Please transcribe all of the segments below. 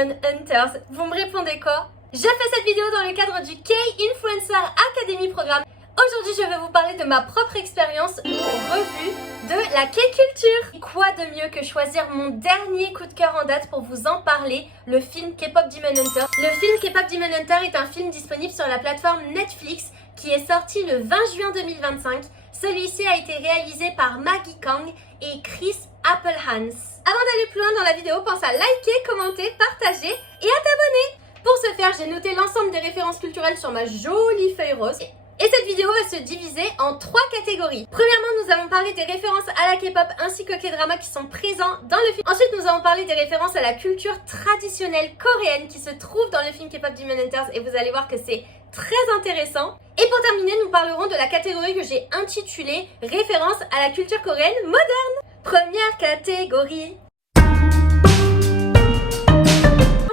Demon Hunters. Vous me répondez quoi? Je fais cette vidéo dans le cadre du K-Influencer Academy programme. Aujourd'hui, je vais vous parler de ma propre expérience ou revue de la K-culture. Quoi de mieux que choisir mon dernier coup de cœur en date pour vous en parler, le film K-pop Demon Hunter. Le film K-pop Demon Hunter est un film disponible sur la plateforme Netflix qui est sorti le 20 juin 2025. Celui-ci a été réalisé par Maggie Kang et Chris Applehans. Avant d'aller plus loin dans la vidéo, pense à liker, commenter, partager et à t'abonner. Pour ce faire, j'ai noté l'ensemble des références culturelles sur ma jolie feuille rose. Et cette vidéo va se diviser en 3 catégories. Premièrement, nous allons parler des références à la K-pop ainsi qu'au K-drama qui sont présents dans le film. Ensuite, nous allons parler des références à la culture traditionnelle coréenne qui se trouve dans le film K-pop Demon Hunters et vous allez voir que c'est très intéressant. Et pour terminer, nous parlerons de la catégorie que j'ai intitulée référence à la culture coréenne moderne. Première catégorie.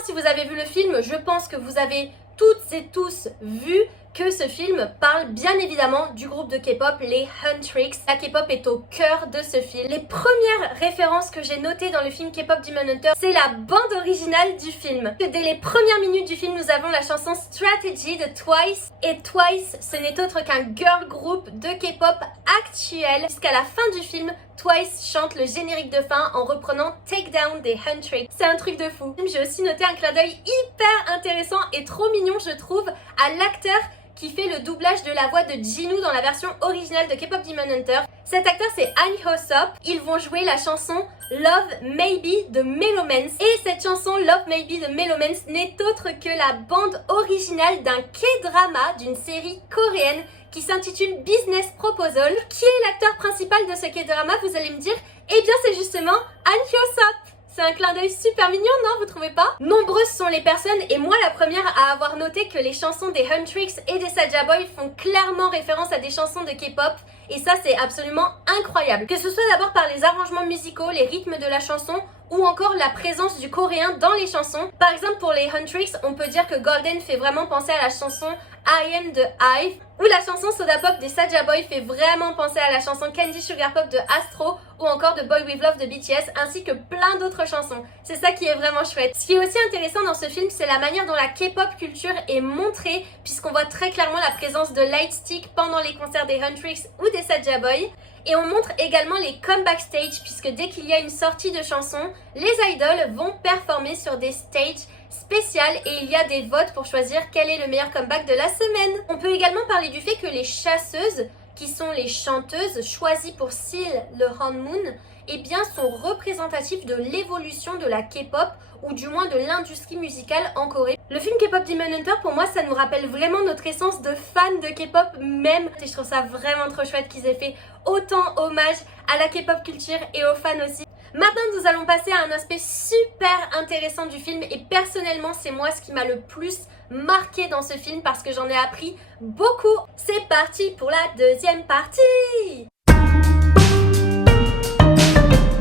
Si vous avez vu le film, je pense que vous avez toutes et tous vu que ce film parle bien évidemment du groupe de K-pop, les Huntrix. La K-pop est au cœur de ce film. Les premières références que j'ai notées dans le film K-pop Demon Hunter, c'est la bande originale du film. Dès les premières minutes du film, nous avons la chanson Strategy de Twice. Et Twice, ce n'est autre qu'un girl group de K-pop actuel. Jusqu'à la fin du film, Twice chante le générique de fin en reprenant Take Down des Huntrix. C'est un truc de fou. J'ai aussi noté un clin d'œil hyper intéressant et trop mignon, je trouve, à l'acteur qui fait le doublage de la voix de Jinu dans la version originale de K-pop Demon Hunter. Cet acteur, c'est Han Hyo-sop. Ils vont jouer la chanson Love Maybe de Melomance. Et cette chanson Love Maybe de Melomance n'est autre que la bande originale d'un K-drama d'une série coréenne qui s'intitule Business Proposal. Qui est l'acteur principal de ce K-drama, vous allez me dire? Eh bien, c'est justement Han Hyo-sop. C'est un clin d'œil super mignon, non? Vous trouvez pas? Nombreuses sont les personnes, et moi la première, à avoir noté que les chansons des Huntrix et des Saja Boy font clairement référence à des chansons de K-pop. Et ça, c'est absolument incroyable. Que ce soit d'abord par les arrangements musicaux, les rythmes de la chanson, ou encore la présence du coréen dans les chansons. Par exemple, pour les Huntrix, on peut dire que Golden fait vraiment penser à la chanson I Am de IVE, ou la chanson Soda Pop des Saja Boy fait vraiment penser à la chanson Candy Sugar Pop de Astro, ou encore de Boy With Love de BTS, ainsi que plein d'autres chansons. C'est ça qui est vraiment chouette. Ce qui est aussi intéressant dans ce film, c'est la manière dont la K-pop culture est montrée, puisqu'on voit très clairement la présence de Lightstick pendant les concerts des Huntrix ou des Saja Boy. Et on montre également les comeback stage, puisque dès qu'il y a une sortie de chanson, les idoles vont performer sur des stages spéciales et il y a des votes pour choisir quel est le meilleur comeback de la semaine. On peut également parler du fait que les chasseuses, qui sont les chanteuses choisies pour Seal le Honmoon, eh bien sont représentatifs de l'évolution de la K-pop ou du moins de l'industrie musicale en Corée. Le film K-pop Demon Hunter, pour moi, ça nous rappelle vraiment notre essence de fans de K-pop même. Et je trouve ça vraiment trop chouette qu'ils aient fait autant hommage à la K-pop culture et aux fans aussi. Maintenant, nous allons passer à un aspect super intéressant du film et personnellement, c'est moi ce qui m'a le plus marqué dans ce film parce que j'en ai appris beaucoup. C'est parti pour la deuxième partie!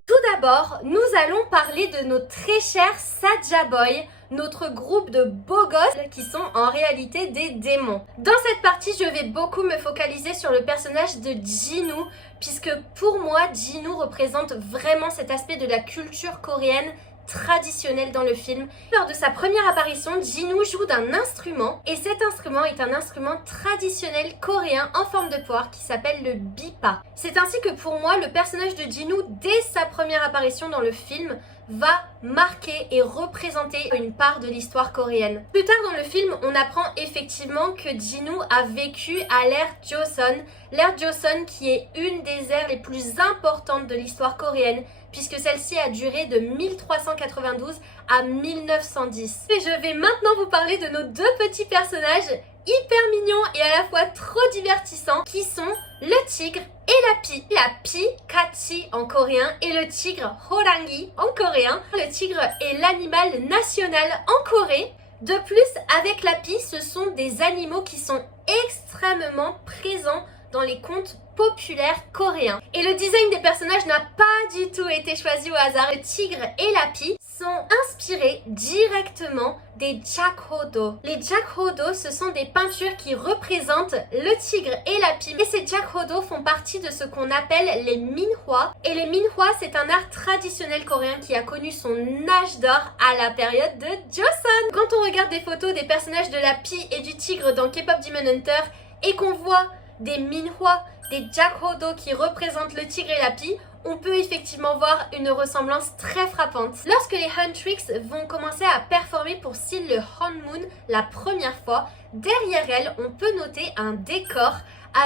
Tout d'abord, nous allons parler de nos très chers Saja Boy, notre groupe de beaux gosses qui sont en réalité des démons. Dans cette partie, je vais beaucoup me focaliser sur le personnage de Jinu, puisque pour moi, Jinu représente vraiment cet aspect de la culture coréenne traditionnelle dans le film. Lors de sa première apparition, Jinu joue d'un instrument et cet instrument est un instrument traditionnel coréen en forme de poire qui s'appelle le bipa. C'est ainsi que pour moi, le personnage de Jinu, dès sa première apparition dans le film, va marquer et représenter une part de l'histoire coréenne. Plus tard dans le film, on apprend effectivement que Jinu a vécu à l'ère Joseon. L'ère Joseon qui est une des ères les plus importantes de l'histoire coréenne puisque celle-ci a duré de 1392 à 1910. Et je vais maintenant vous parler de nos deux petits personnages hyper mignons et à la fois trop divertissants qui sont le tigre et la pie. La pie, kachi en coréen et le tigre, horangi en coréen. Le tigre est l'animal national en Corée. De plus, avec la pie, ce sont des animaux qui sont extrêmement présents dans les contes populaires coréens. Et le design des personnages n'a pas du tout été choisi au hasard. Le tigre et la pie sont inspirés directement des jakhodo. Les jakhodo, ce sont des peintures qui représentent le tigre et la pie. Et ces jakhodo font partie de ce qu'on appelle les minhwa. Et les minhwa, c'est un art traditionnel coréen qui a connu son âge d'or à la période de Joseon. Quand on regarde des photos des personnages de la pie et du tigre dans K-pop Demon Hunter et qu'on voit des minhwa, des jakhodo qui représentent le tigre et la pie, on peut effectivement voir une ressemblance très frappante. Lorsque les Huntrix vont commencer à performer pour Seal le Hanmoon la première fois, derrière elles, on peut noter un décor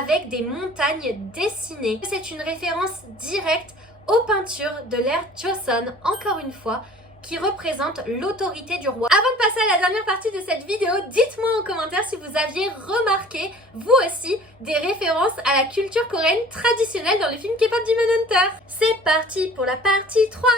avec des montagnes dessinées. C'est une référence directe aux peintures de l'ère Joseon, encore une fois, qui représente l'autorité du roi. Avant de passer à la dernière partie de cette vidéo, dites-moi en commentaire si vous aviez remarqué, vous aussi, des références à la culture coréenne traditionnelle dans le film K-pop Demon Hunter. C'est parti pour la partie 3.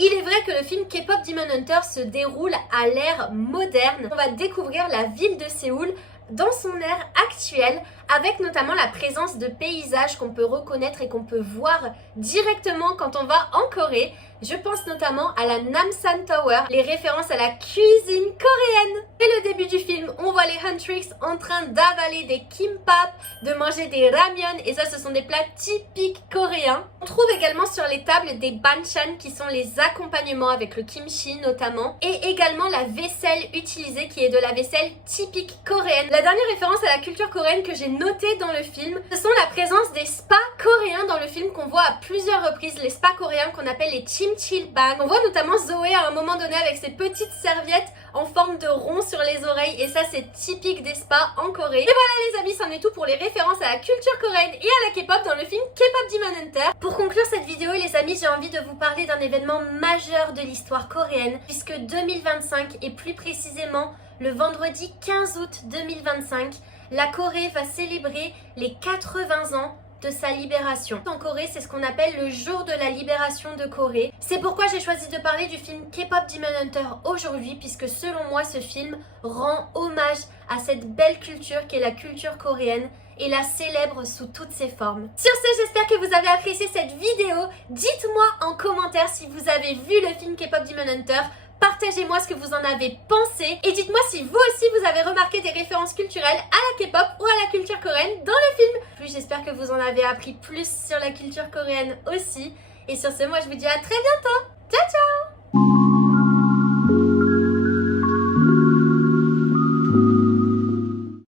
Il est vrai que le film K-pop Demon Hunter se déroule à l'ère moderne. On va découvrir la ville de Séoul dans son ère actuelle, avec notamment la présence de paysages qu'on peut reconnaître et qu'on peut voir directement quand on va en Corée. Je pense notamment à la Namsan Tower, les références à la cuisine coréenne. Dès le début du film, on voit les Huntrix en train d'avaler des kimbap, de manger des ramyeon, et ça ce sont des plats typiques coréens. On trouve également sur les tables des banchan qui sont les accompagnements avec le kimchi notamment, et également la vaisselle utilisée qui est de la vaisselle typique coréenne. La dernière référence à la culture coréenne que j'ai notée dans le film, ce sont la présence des spas coréens dans le film qu'on voit à plusieurs reprises, les spas coréens qu'on appelle les chimchilbang. On voit notamment Zoé à un moment donné avec ses petites serviettes en forme de rond sur les oreilles, et ça c'est typique des spas en Corée. Et voilà les amis, c'en est tout pour les références à la culture coréenne et à la K-pop dans le film K-pop Demon Hunter. Pour conclure cette vidéo les amis, j'ai envie de vous parler d'un événement majeur de l'histoire coréenne, puisque 2025 et plus précisément le vendredi 15 août 2025, la Corée va célébrer les 80 ans de sa libération. En Corée, c'est ce qu'on appelle le jour de la libération de Corée. C'est pourquoi j'ai choisi de parler du film K-pop Demon Hunter aujourd'hui, puisque selon moi, ce film rend hommage à cette belle culture qu'est la culture coréenne et la célèbre sous toutes ses formes. Sur ce, j'espère que vous avez apprécié cette vidéo. Dites-moi en commentaire si vous avez vu le film K-pop Demon Hunter. Partagez-moi ce que vous en avez pensé et dites-moi si vous aussi vous avez remarqué des références culturelles à la K-pop ou à la culture coréenne dans le film. Puis j'espère que vous en avez appris plus sur la culture coréenne aussi. Et sur ce, moi je vous dis à très bientôt. Ciao ciao!